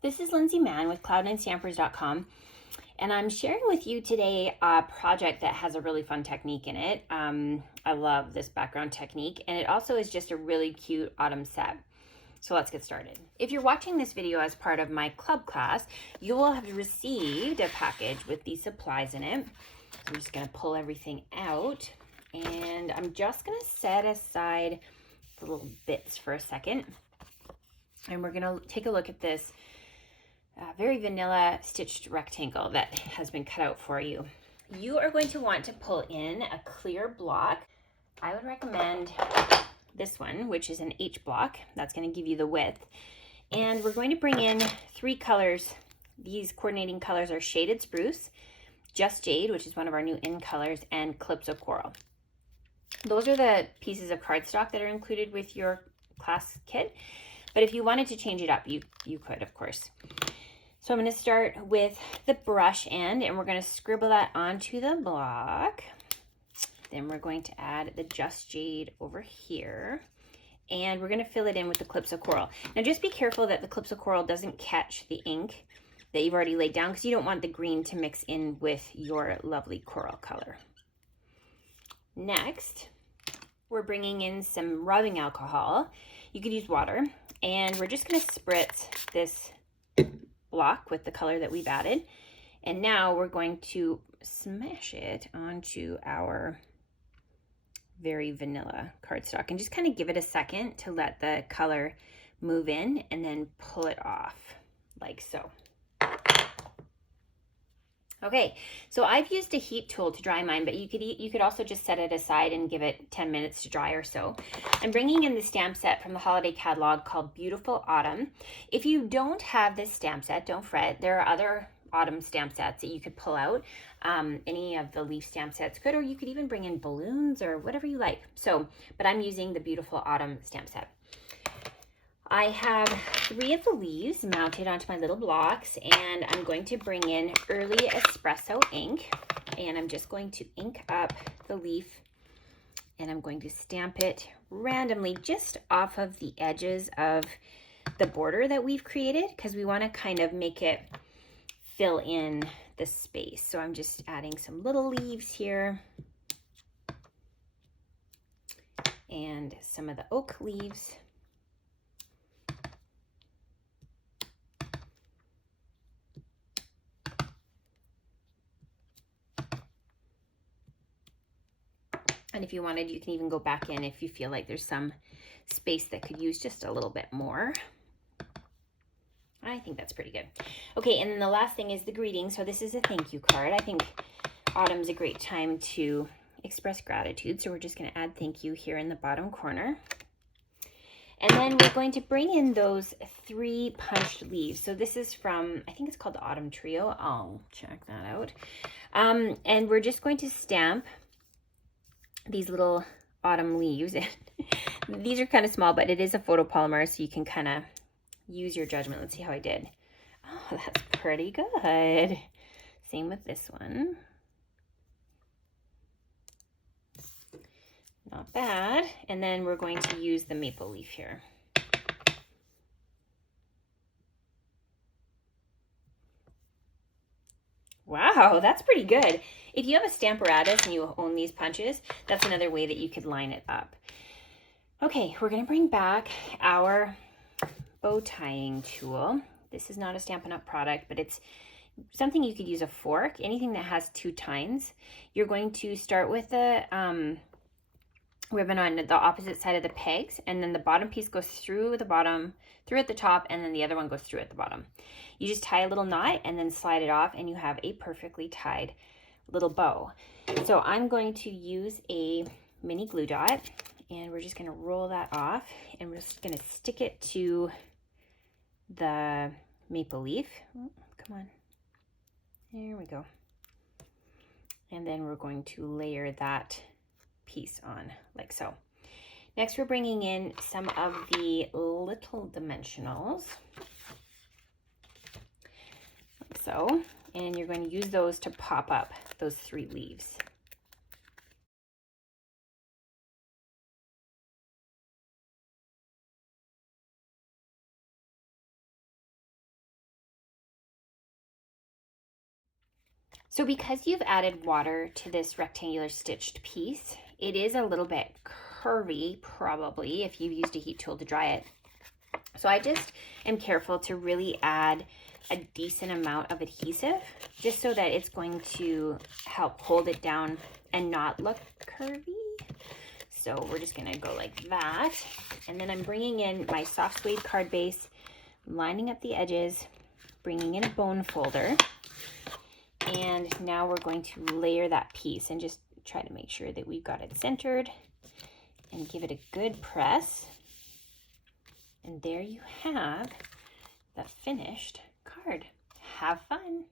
This is Lindsay Mann with cloud9stampers.com, and I'm sharing with you today a project that has a really fun technique in it. I love this background technique, and it also is just a really cute autumn set. So let's get started. If you're watching this video as part of my club class, you will have received a package with these supplies in it. So I'm just gonna pull everything out, and I'm just gonna set aside the little bits for a second. And we're gonna take a look at this very vanilla stitched rectangle that has been cut out for you. You are going to want to pull in a clear block. I would recommend this one, which is an H block. That's going to give you the width. And we're going to bring in 3 colors. These coordinating colors are Shaded Spruce, Just Jade, which is one of our new in colors, and Calypso Coral. Those are the pieces of cardstock that are included with your class kit. But if you wanted to change it up, you could, of course. So I'm going to start with the brush end, and we're going to scribble that onto the block. Then we're going to add the Just Jade over here, and we're going to fill it in with the Calypso Coral. Now just be careful that the Calypso Coral doesn't catch the ink that you've already laid down, because you don't want the green to mix in with your lovely coral color. Next, we're bringing in some rubbing alcohol. You could use water, and we're just going to spritz this block with the color that we've added, and now we're going to smash it onto our very vanilla cardstock and just kind of give it a second to let the color move in, and then pull it off like so. Okay, so I've used a heat tool to dry mine, but you could also just set it aside and give it 10 minutes to dry or so. I'm bringing in the stamp set from the holiday catalog called Beautiful Autumn. If you don't have this stamp set, don't fret. There are other autumn stamp sets that you could pull out. Any of the leaf stamp sets could, or you could even bring in balloons or whatever you like. But I'm using the Beautiful Autumn stamp set. I have 3 of the leaves mounted onto my little blocks, and I'm going to bring in Early Espresso ink, and I'm just going to ink up the leaf, and I'm going to stamp it randomly just off of the edges of the border that we've created, because we want to kind of make it fill in the space. So I'm just adding some little leaves here and some of the oak leaves. And if you wanted, you can even go back in if you feel like there's some space that could use just a little bit more. I think that's pretty good. Okay, and then the last thing is the greeting. So this is a thank you card. I think autumn's a great time to express gratitude. So we're just going to add thank you here in the bottom corner. And then we're going to bring in those 3 punched leaves. So this is from, I think it's called the Autumn Trio. I'll check that out. And we're just going to stamp these little autumn leaves. These are kind of small, but it is a photopolymer, so you can kind of use your judgment. Let's see how I did. Oh, that's pretty good. Same with this one. Not bad. And then we're going to use the maple leaf here. Wow, that's pretty good. If you have a Stamparatus and you own these punches, that's another way that you could line it up. Okay, we're going to bring back our bow tying tool. This is not a Stampin' Up! Product, but it's something you could use a fork, anything that has 2 tines. You're going to start with the ribbon on the opposite side of the pegs, and then the bottom piece goes through the bottom, through at the top, and then the other one goes through at the bottom. You just tie a little knot and then slide it off, and you have a perfectly tied little bow. So I'm going to use a mini glue dot, and we're just going to roll that off, and we're just going to stick it to the maple leaf. Oh, come on. There we go. And then we're going to layer that piece on like so. Next, we're bringing in some of the little dimensionals like so, and you're going to use those to pop up those 3 leaves. So because you've added water to this rectangular stitched piece, it is a little bit curvy, probably, if you've used a heat tool to dry it. So I just am careful to really add a decent amount of adhesive, just so that it's going to help hold it down and not look curvy. So we're just gonna go like that. And then I'm bringing in my soft suede card base, lining up the edges, bringing in a bone folder. And now we're going to layer that piece and just try to make sure that we've got it centered and give it a good press. And there you have the finished card. Have fun.